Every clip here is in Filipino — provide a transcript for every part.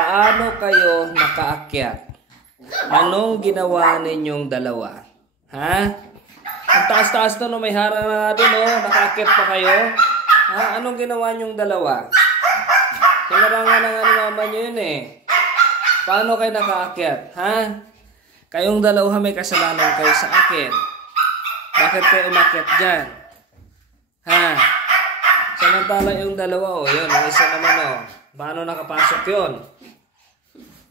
Paano kayo nakaakyat? Anong ginawa ninyong dalawa? Ha? Ang taas-taas na, no? May harang na doon, no? Nakaakyat pa kayo? Ha? Anong ginawa ninyong dalawa? Hinarangan na nga ni mama nyo yun eh. Paano kayo nakaakyat? Ha? Kayong dalawa may kasalanan kayo sa akin. Bakit kayo umakyat dyan? Ha? Samantala yung dalawa, yun. Yung isa naman, paano nakapasok yun?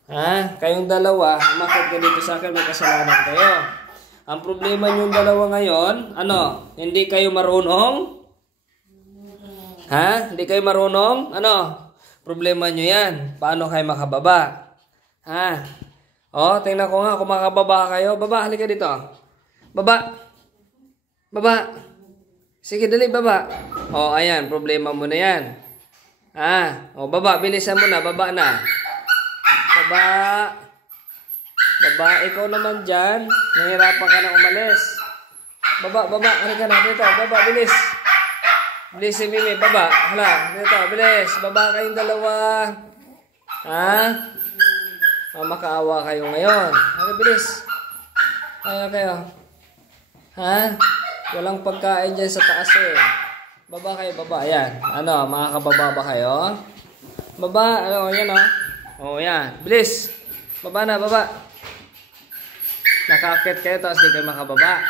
Ha? Kayong dalawa, umakyat ka dito sa akin, may kasalanan kayo. Ang problema yung dalawa ngayon, hindi kayo marunong? Ha? Hindi kayo marunong? Problema nyo yan. Paano kayo makababa? Ha? Tingnan ko nga kung makababa kayo. Baba, halika dito. Baba. Baba. Sige, dali, baba. Ayan, problema mo na yan. Baba, bilisan mo na, baba na. Baba. Baba, ikaw naman dyan. Nahirapan ka na umalis. Baba, halika na dito. Baba, bilis. Bilis si Mimi, baba. Hala, dito, bilis. Baba kayong dalawa. Makaawa kayo ngayon. Hala, bilis. Kaya kayo. Walang pagkain dyan sa taas eh. Baba kayo, baba. Ayan. Makakababa ba kayo? Baba. Yan yan. Bilis. Baba na, baba. Nakakit kayo tapos di kayo makababa.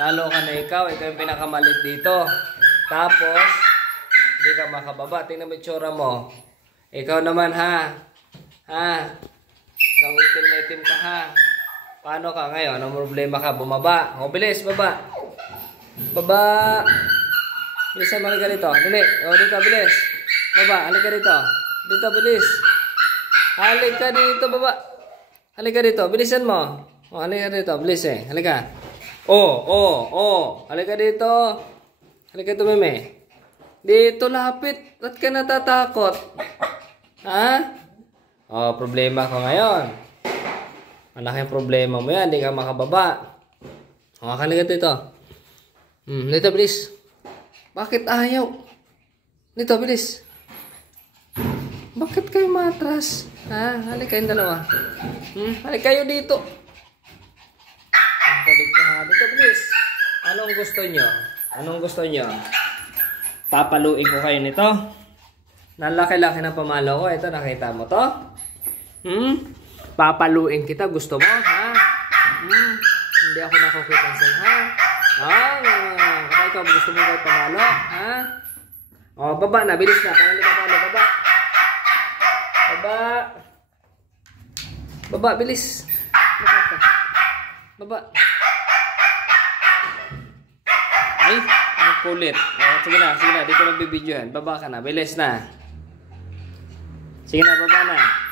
Lalo ka na ikaw yung pinakamalit dito. Tapos, di ka makababa. Tingnan mo yung tsura mo. Ikaw naman Kang itim na itim ka Paano ka ngayon? Anong problema ka? Bumaba. Bilis, baba. Baba. Bilisan mo, halika dito. Dali. Dito, bilis. Baba, halika dito. Dito, bilis. Halika dito, baba. Halika dito, bilisan mo. Halika dito, bilis eh. Halika. Halika dito. Halika dito, meme. Dito, lapit. Ba't ka natatakot? Problema ko ngayon. Malaking problema mo yan. Hindi ka makababa. Halika dito. Dito, bilis. Bakit ayaw? Dito, bilis. Bakit kayo matras? Halika kayong dalawa. Halika kayo dito. Dito, bilis. Anong gusto nyo? Papaluin ko kayo nito. Nalaki-laki ng pamalo ko. Ito, nakita mo to? Papaluin kita. Gusto mo, Hindi ako nakukita sa'yo, Kapag ikaw gusto mo kayo pamalo, baba na. Bilis na. Parang di pamalo. Baba. Baba, bilis. Baba. Ay, ang kulit. Sige na. Di ko nagbibidyohan. Baba ka na. Bilis na. Sige na, baba na.